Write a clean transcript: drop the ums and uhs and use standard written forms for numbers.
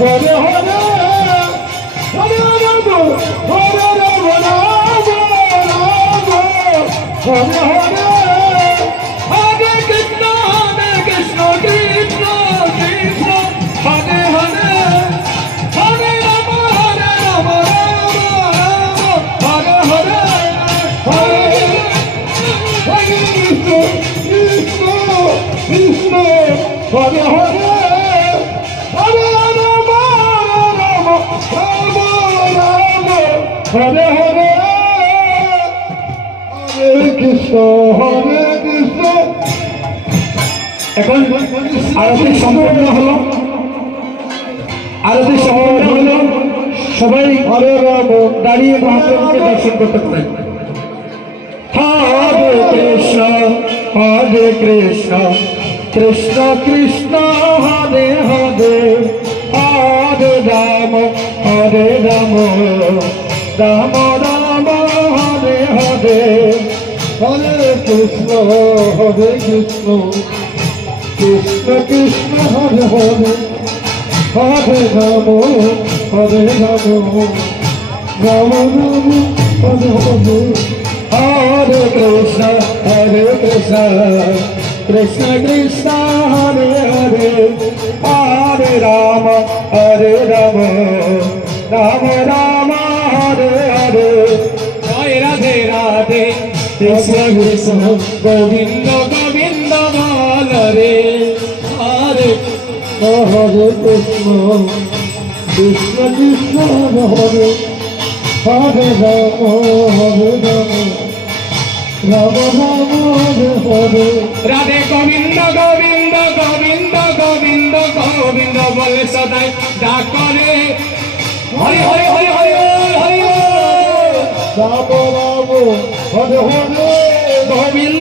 হরে হরে হরে রাম হরে রাম রাম রাম হরে হরে হরে কৃষ্ণ কৃষ্ণ কৃষ্ণ হরে হরে হরে রাম রাম হরে হরে হরে হরে কৃষ্ণ কৃষ্ণ কৃষ্ণ হরে হরে হরে রাম রাম রাম রাম হরে হরে হরে কৃষ্ণ এখন আরতি সম্পূর্ণ হলো আরতি সম্পূর্ণ হলো সবাই হরে রাম দাঁড়িয়ে মহাপ্রভুকে দর্শন করতে পারেন হরে কৃষ্ণ কৃষ্ণ কৃষ্ণ হরে হরে হরে রাম রাম রাম হরে হরে হরে কৃষ্ণ কৃষ্ণ কৃষ্ণ হরে হরে হরে রাম রাম রাম হরে হরে হরে কৃষ্ণ কৃষ্ণ কৃষ্ণ হরে হরে হরে রাম রাম রাম হরে হরে জয় রাধে রাধে কৃষ্ণ কৃষ্ণ গোবিন্দ গোবিন্দ বল রে হরে হরে কৃষ্ণ কৃষ্ণ কৃষ্ণ হরে হরে রাম রাম রাম হরে হরে রাধে গোবিন্দ গোবিন্দ গোবিন্দ গোবিন্দ গোবিন্দ বলে সদাই ডাক করে হরে হরে হরে হরে হরে রাম রাম হরে হরে গোবিন্দ।